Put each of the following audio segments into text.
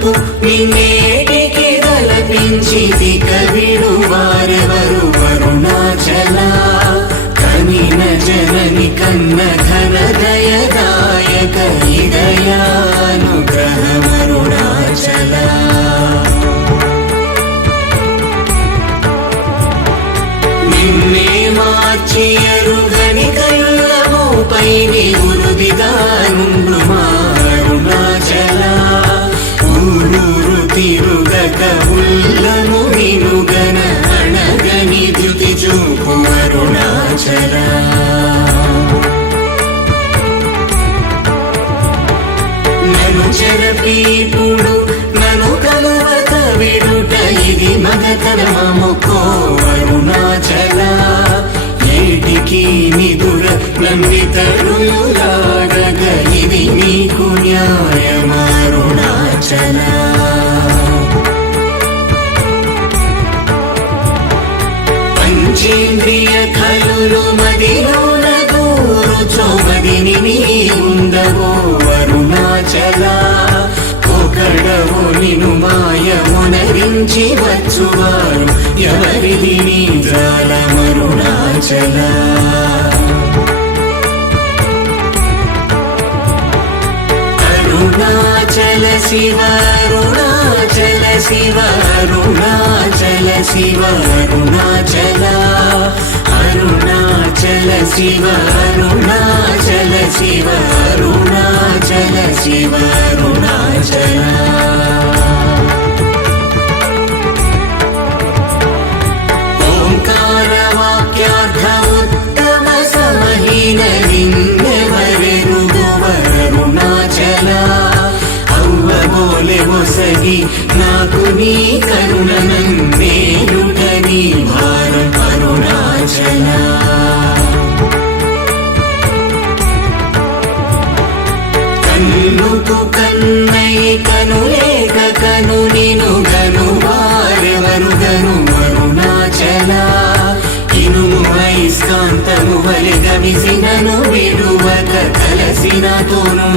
తలపు నిన్నేటికి తలపించి కవిడు వారెవరు? వరుణాచల కనిన జనని కన్న అరుణాచల నన్ను చెరపీపుడు నను కలవక విడుట ఇది మగతరమముకో అరుణాచల ఏటికి నిదుర నందితరులాడగ ఇది నుంచి వచ్చువారు ఎవరిది నీ జాలమరుణాచల అరుణాచల శివ అరుణాచల శివ అరుణాచల శివ అరుణాచల. అరుణాచల శివ అరుణాచల శివ అరుణాచల శివ అరుణాచల.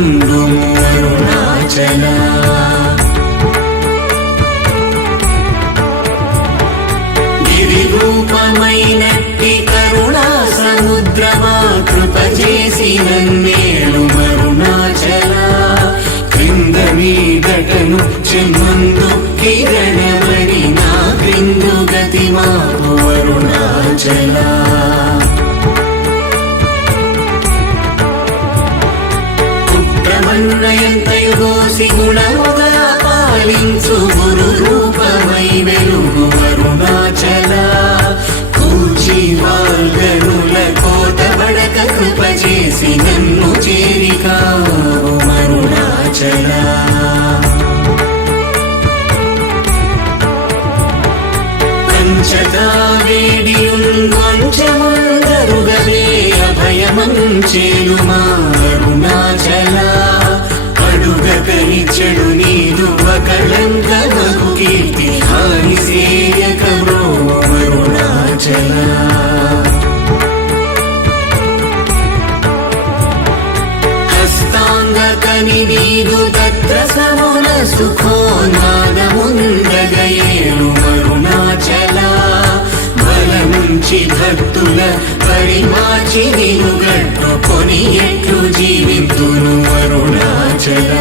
తోనుండు అరుణాచల గిరి కరుణా సముద్రమా కృప చేసి కుట్రమన్నయంతయు దోసి గుణముగా పాలించు గురు రూపమై వెలుగు అరుణాచల. కూచి వాల్గనుల కోట బడక కృప చేసి నన్ను చేరికావు అరుణాచల. పంచగా వేడియుంగొంచెముందరుగవే అభయమంచేలు మారుణాచల మరుణాచల బల నుంచి గట్టుకొని ఎట్లు జీవితును అరుణాచల.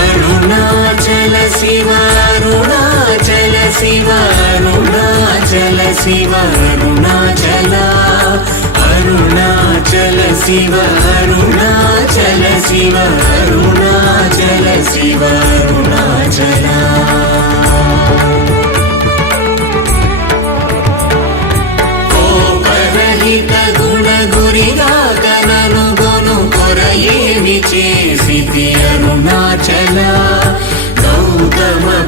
అరుణాచల శివ అరుణాచల శివ అరుణాచల శివ అరుణాచల. అరుణాచల శివ అరుణాచల శివ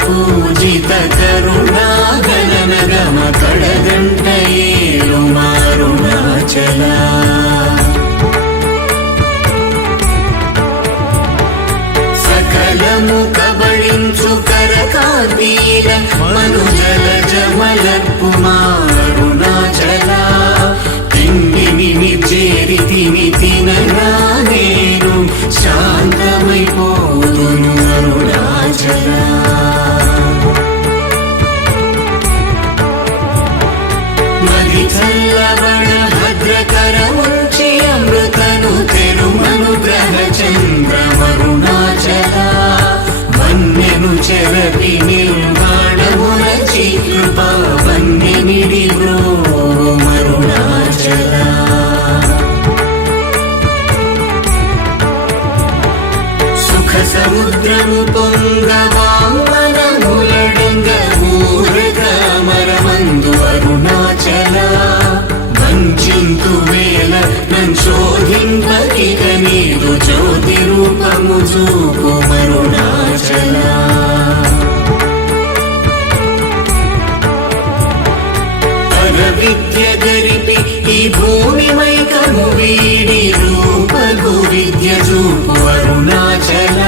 పూజిత కరుణా గమ కడగంట ఏలు సకలము కబళించు కరకాంతీల మనుజల జమలపు విద్య గరిపి ఈ భూమి మైకము వీడి రూపగు విద్య చూపు అరుణాచల.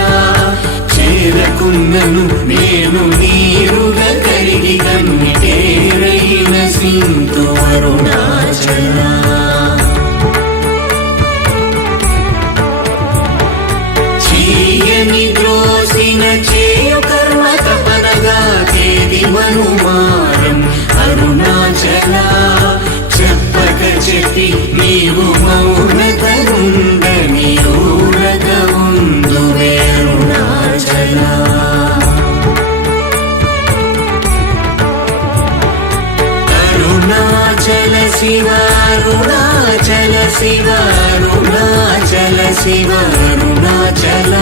చేరకున్నను నేను నీరుగా కరిగి కన్నిటేరైన సింతు అరుణాచల. చేయని ద్రోసిన చేయు కర్మ తపనగా తేది మనుమారం నీవు మౌనత ఉందని ఉందు వేరుణాచల అరుణాచల శివ అరుణాచల శివ అరుణాచల శివ అరుణాచల.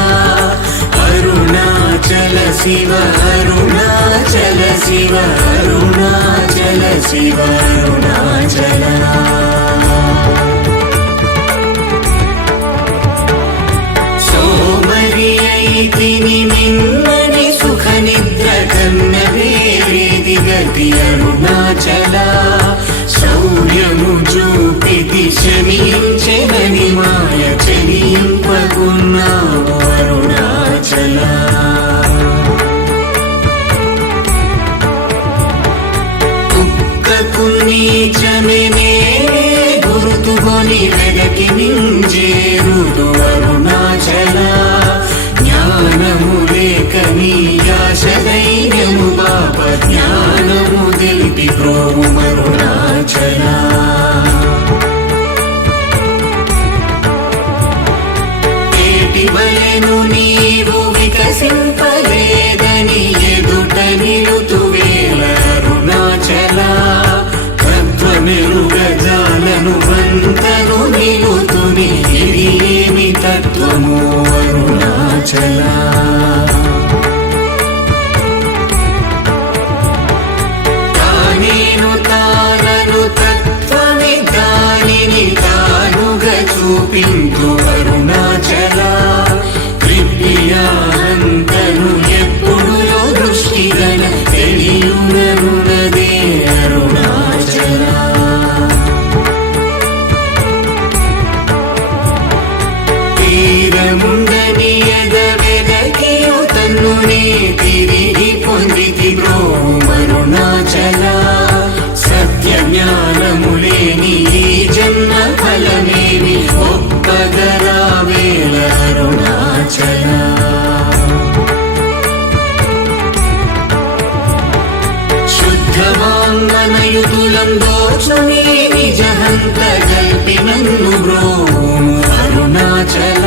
అరుణాచల శివ అరుణాచల శివ అరుణాచల శివ అరుణాచల. వేరేది అరుణాచల శౌర్యము చూపితి శమించెనని తానుగా చూపింతు సంతోషుని నిజ హంత కల్పి నన్ను బ్రోము అరుణాచల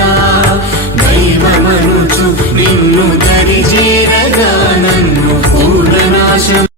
దైవమనుచు నిన్ను దరిజేరగా నన్ను పూర్ణనాశం